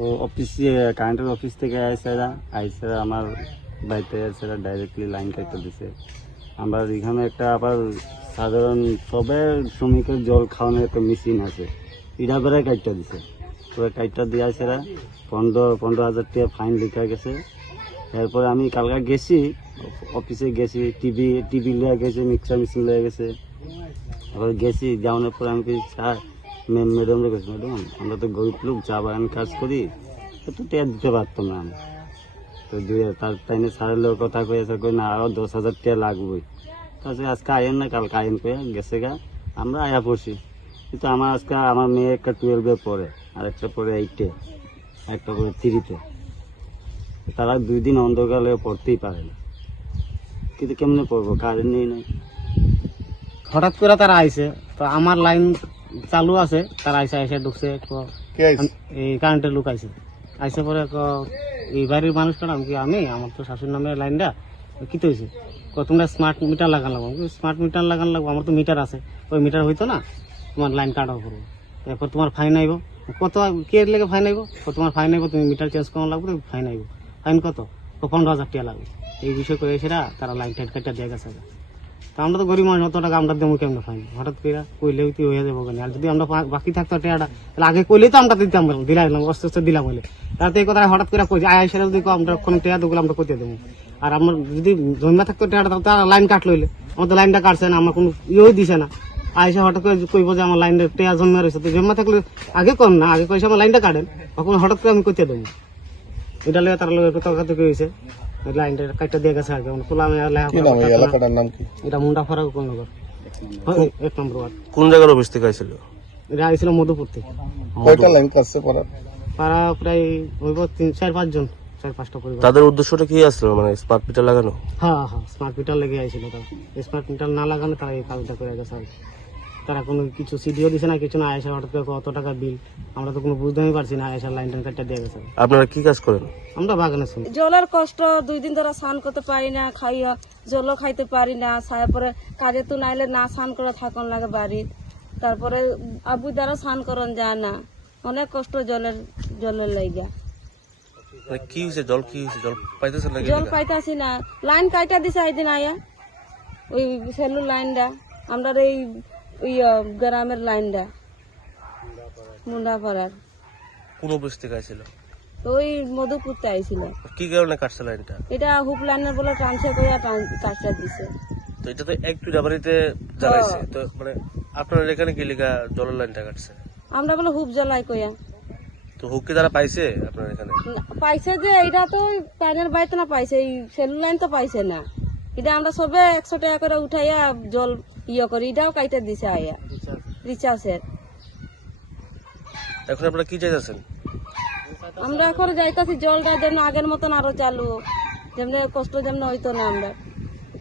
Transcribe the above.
ও অফিসে কারেন্টের অফিস থেকে আইসে আমার বাড়িতে এসে ডাইরেক্টলি লাইন কেটে দিছে। আমরা এখানে একটা আবার সাধারণ সবে শ্রমিকের জল খাওয়ানোর একটা মেশিন আছে, এটা বেড়ে কাটটা দিছে। পুরো কাটটা দিয়ে আসে 15,000 টাকা ফাইন লেখা গেছে। এরপরে আমি কালকে গেছি অফিসে, গেছি টিভি লিয়ে গেছে, মিক্সার মেশিন লিয়ে গেছে। এবার গেছি যাওয়ানোর পরে আমি স্যার ম্যাডামরা গেছি, ম্যাডাম আমরা তো গরিব লোক, চা বাগান কাজ করি, তো টেয়ার দিতে পারতাম না আমি। তো তার টাইমে স্যারের লোক কথা কয়েছে, কই না আরও 10,000 টাকা লাগবে। তাছাড়া আজকে আয়েন না, কালকে আয়েন করে গেছে গা, আমরা আয়া পড়ছি। কিন্তু আমার আজকে আমার মেয়ে একটা 12-এ পড়ে, আর একটা পড়ে 8-এ, একটা পড়ে 3-তে। তারা 2 দিন অন্ধকারে পড়তেই পারে না, কিন্তু কেমনে পড়বো, কারেন্ট নেই নাই। হঠাৎ করে তারা আইছে, তো আমার লাইন চালু আছে, তারা আইসে ঢুকছে, এই কারেন্টের লোক আইসে পরে এই বাড়ির মানুষ কারণ কি আমি, আমার তো শাশুর নামের লাইনটা কি তো হয়েছে, তোমরা স্মার্ট মিটার লাগান লাগবো। স্মার্ট মিটার লাগান লাগবো, আমার তো মিটার আছে, ওই মিটার হইতো না, তোমার লাইন কাটাও করবো, এরপর তোমার ফাইন আইব। কত কে লেগে ফাইন আইব, তোমার ফাইন আইব, তুমি মিটার চেঞ্জ করা লাগবে, ফাইন আইব। ফাইন কত, 15,000 টাকা লাগবে। এই বিষয় করে সেটা তারা লাইন টাইট কাটা দিয়ে গেছে। তা আমরা তো গরিব মানুষ, অত টাকা আমরা দেবো কেমন ফাইন, হঠাৎ করে কইলেও কি হয়ে যাবো কেন। আর যদি আমরা বাকি থাকতো টাকাটা, তাহলে আগে কইলেই তো আমরা দিতাম, দিলাম আস্তে আস্তে দিলাম বলে। তাতে এই কথা হঠাৎ করে কই আয় সেটা যদি আমরা কোনো টাকা দেবো আমরা করতে দেবো। আর আমরা যদি জমা থাকতো টাকাটা, তারা লাইন কাট লইলে, আমার তো লাইনটা কাটছে না, আমার কোনো ইয়েও দিছে না। আয়সা হঠাৎ করে কইব যে আমার লাইনের টেয়া জন্মে রয়েছে, তো জমা থাকলে আগে কম না, আগে কইসে আমার লাইনটা কাটেন, তখন হঠাৎ করে আমি করতে দেবো। এটা লেগে তার লোক তর্কাতে হয়েছে, লাইনটা কাটটা দিয়ে গেছে। আগে খোলা এটা মুন্ডাফাড়া কোনগর 1 নম্বর ওয়ার্ড। কোন জায়গার অফিস থেকে আইছিল? এটা আইছিল মধুপুর থেকে। পাড়া প্রায় হইব 4-5 জন, 4-5টা পরিবার। তাদের উদ্দেশ্যটা কি আসলো, মানে স্মার্ট মিটার লাগানো? হ্যাঁ, স্মার্ট মিটার লেগে আইছিল। তারা স্মার্ট মিটার না লাগানো তারা এই কাজটা করে গেছে। তারা কোনো কিছু সিডিও দিছে না, কিছু না। আয়সা হঠাৎ করে কত টাকা বিল, আমরা তো কোনো বুঝতেই পারছি না। আয়সা লাইন কাটটা দিয়ে গেছে। আপনারা কি কাজ করেন? আমরা বাগানে শুনি। জলের কষ্ট, 2 দিন ধরে স্নান করতে পারি না, জলও খাইতে পারি না। তারপরে কাজে তো নাইলে না স্নান করে থাকুন লাগে বাড়ির। তারপরে আবু দ্বারা স্নান করন যায় না, অনেক কষ্ট জলের লাইগা। কি হয়েছে, জল কি হয়েছে, জল পাইতেছেন নাকি? জল পাইতাছি না, লাইন কাটা দিছে একদিন আয়া, ওই সেলুর লাইনটা, আমরা এই গ্রামের লাইনটা মুন্ডাপাড়ার। কোন অফিস থেকে আইছিল? ওই মধুপুরতে আইছিল। কি কারণে কাটছে লাইনটা? এটা হুপ লাইনের বলে ট্রান্সফার করে কাটটা দিছে। তো এটা তো একটু বাড়িতে জ্বালাইছে, তো মানে আপনার এখানে কি লিগা জলের লাইনটা কাটছে? আমরা বলে হুপ জ্বালাই কইয়া। তো হুক কি তারা পাইছে আপনার এখানে? পাইছে যে এটা তো পাইনের বাড়িতে না পাইছে, এই সেলুর লাইন তো পাইছে না। এটা আমরা সবে 100 টাকা করে উঠাইয়া জল করি, এটাও কাইতে দিছে আয়া রিচার্জের। এখন আপনারা কি চাইতেছেন? আমরা এখন যাইতাছি জলটা যেন আগের মতন আরো চালু, যেমন কষ্ট যেমন হইতো না আমরা।